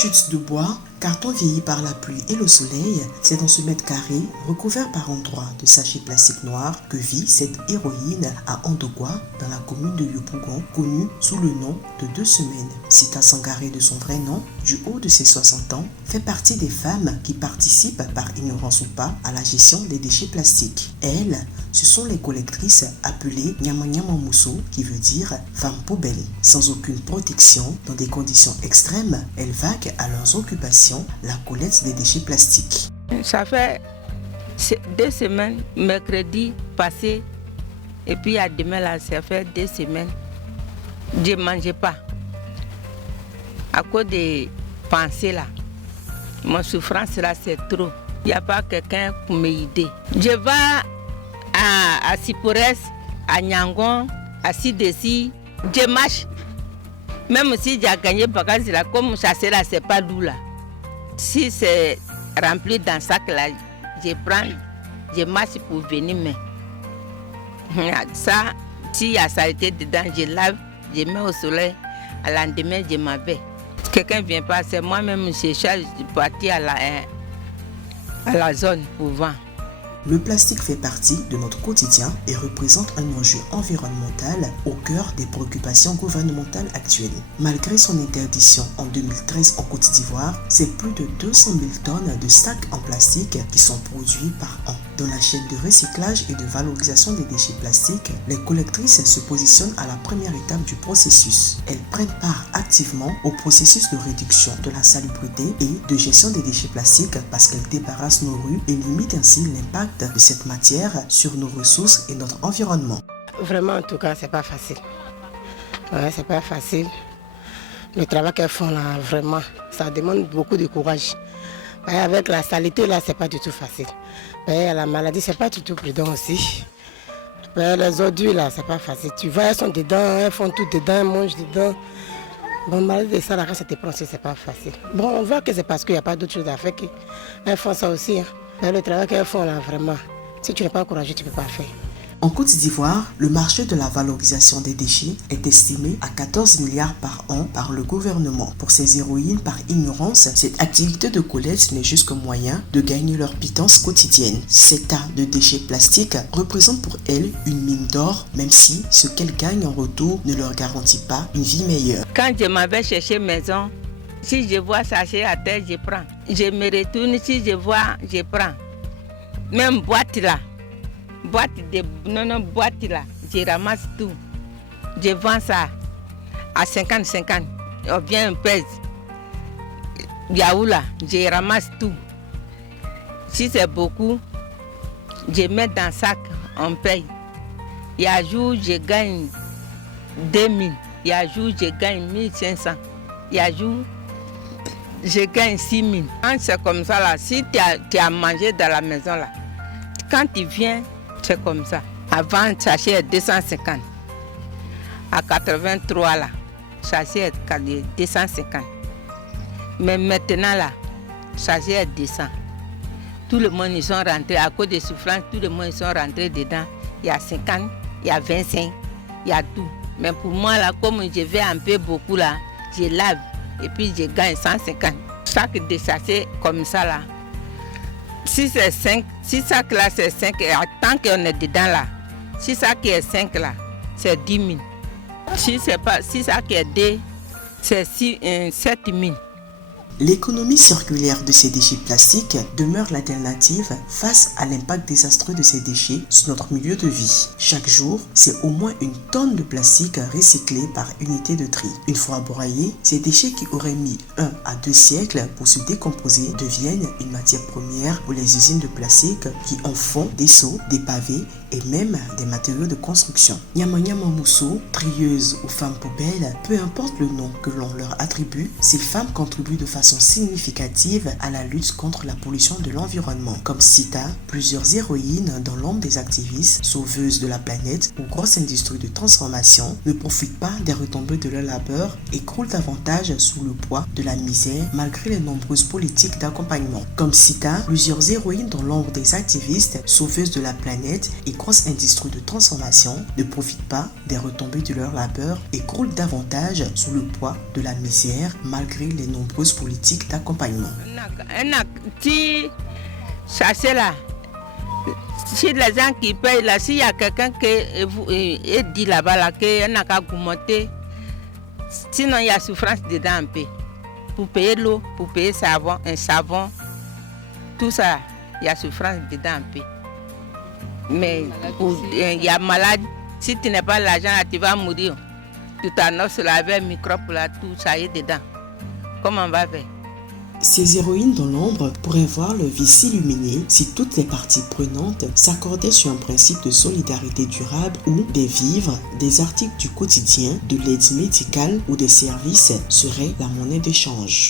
Chutes de bois, carton vieilli par la pluie et le soleil, c'est dans ce mètre carré, recouvert par endroits de sachets plastiques noirs, que vit cette héroïne à Andogwa, dans la commune de Yopougon, connue sous le nom de 2 semaines. Sita Sangaré de son vrai nom, du haut de ses 60 ans, fait partie des femmes qui participent, par ignorance ou pas, à la gestion des déchets plastiques. Elles, ce sont les collectrices appelées Nyamanyamamousso, qui veut dire femme poubelle. Sans aucune protection, dans des conditions extrêmes, elles vaquent à leurs occupations, la collecte des déchets plastiques. Ça fait 2 semaines, mercredi passé, et puis à demain là, ça fait 2 semaines. Je ne mangeais pas. À cause des pensées là, mon souffrance là c'est trop. Il n'y a pas quelqu'un pour m'aider. Je vais à Sipores, à Nyangon, à Sidesi, je marche. Même si j'ai gagné bagage là, comme chasser là, c'est pas doux là. Si c'est rempli dans sac là, je prends, je marche pour venir. Mais ça, s'il y a saleté dedans, je lave, je mets au soleil. À lendemain, je m'en vais. Quelqu'un ne vient pas, c'est moi-même, je cherche de partir à la zone pour vendre. Le plastique fait partie de notre quotidien et représente un enjeu environnemental au cœur des préoccupations gouvernementales actuelles. Malgré son interdiction en 2013 en Côte d'Ivoire, c'est plus de 200 000 tonnes de sacs en plastique qui sont produits par an. Dans la chaîne de recyclage et de valorisation des déchets plastiques, les collectrices se positionnent à la première étape du processus. Elles prennent part activement au processus de réduction de la salubrité et de gestion des déchets plastiques parce qu'elles débarrassent nos rues et limitent ainsi l'impact de cette matière sur nos ressources et notre environnement. Vraiment, en tout cas, c'est pas facile. Ouais, c'est pas facile. Le travail qu'elles font là, vraiment, ça demande beaucoup de courage. Avec la saleté là, c'est pas du tout facile. La maladie, c'est pas du tout prudent aussi. Les ordures là, c'est pas facile. Tu vois, elles sont dedans, elles font tout dedans, elles mangent dedans. Bon, malgré ça, la race était pensée, c'est pas facile. Bon, on voit que c'est parce qu'il n'y a pas d'autre chose à faire qu'elles font ça aussi. Le travail qu'elles font là, vraiment, si tu n'es pas courageux, tu ne peux pas faire. En Côte d'Ivoire, le marché de la valorisation des déchets est estimé à 14 milliards par an par le gouvernement. Pour ces héroïnes, par ignorance, cette activité de collecte n'est juste qu'un moyen de gagner leur pitance quotidienne. Ces tas de déchets plastiques représentent pour elles une mine d'or, même si ce qu'elles gagnent en retour ne leur garantit pas une vie meilleure. Quand je m'en vais chercher maison, si je vois sachet à terre, je prends. Je me retourne, si je vois, je prends. Même boîte là. Boîte là, je ramasse tout. Je vends ça à 50-50. Ou bien un pèse. Yaoula, je ramasse tout. Si c'est beaucoup, je mets dans le sac, on paye. Il y a jour, je gagne 2000. Il y a jour, je gagne 1500. Il y a jour, je gagne 6000. Quand c'est comme ça là, si tu as mangé dans la maison là, quand tu viens, c'est comme ça. Avant, sachet est 250. À 83 là, sachet est 250. Mais maintenant là, sachet est 200. Tout le monde ils sont rentrés à cause de souffrance. Tout le monde ils sont rentrés dedans. Il y a 50, il y a 25, il y a tout. Mais pour moi là, comme je vais un peu beaucoup là, je lave et puis je gagne 150. Chaque de sachets comme ça là. Si c'est 5, si ça là c'est 5, tant qu'on est dedans là, si ça qui est 5 là, c'est 10 000. Si ça qui est 2, c'est 7 000. L'économie circulaire de ces déchets plastiques demeure l'alternative face à l'impact désastreux de ces déchets sur notre milieu de vie. Chaque jour, c'est au moins 1 tonne de plastique recyclé par unité de tri. Une fois broyés, ces déchets qui auraient mis 1 à 2 siècles pour se décomposer deviennent une matière première pour les usines de plastique qui en font des seaux, des pavés et même des matériaux de construction. Nyamanyamamousso, trieuse ou femme poubelle, peu importe le nom que l'on leur attribue, ces femmes contribuent de façon significative à la lutte contre la pollution de l'environnement. Comme Sita, plusieurs héroïnes dans l'ombre des activistes, sauveuses de la planète ou grosses industries de transformation, ne profitent pas des retombées de leur labeur et croulent davantage sous le poids de la misère malgré les nombreuses politiques d'accompagnement. Comme Sita, plusieurs héroïnes dans l'ombre des activistes, sauveuses de la planète et grosses industries de transformation, ne profitent pas des retombées de leur labeur et croulent davantage sous le poids de la misère malgré les nombreuses politiques politique d'accompagnement. Chasser là, si les gens qui payent là, s'il y a quelqu'un qui dit là-bas là, qu'il n'a qu'à augmenter, sinon il y a souffrance dedans un peu. Pour payer l'eau, pour payer un savon, tout ça, il y a souffrance dedans un peu. Mais il y a malade, si tu n'as pas l'argent, tu vas mourir. Tu t'annonces là avec un microbe là, tout ça y est dedans. Comment on va faire? Ces héroïnes dans l'ombre pourraient voir leur vie s'illuminer si toutes les parties prenantes s'accordaient sur un principe de solidarité durable où des vivres, des articles du quotidien, de l'aide médicale ou des services seraient la monnaie d'échange.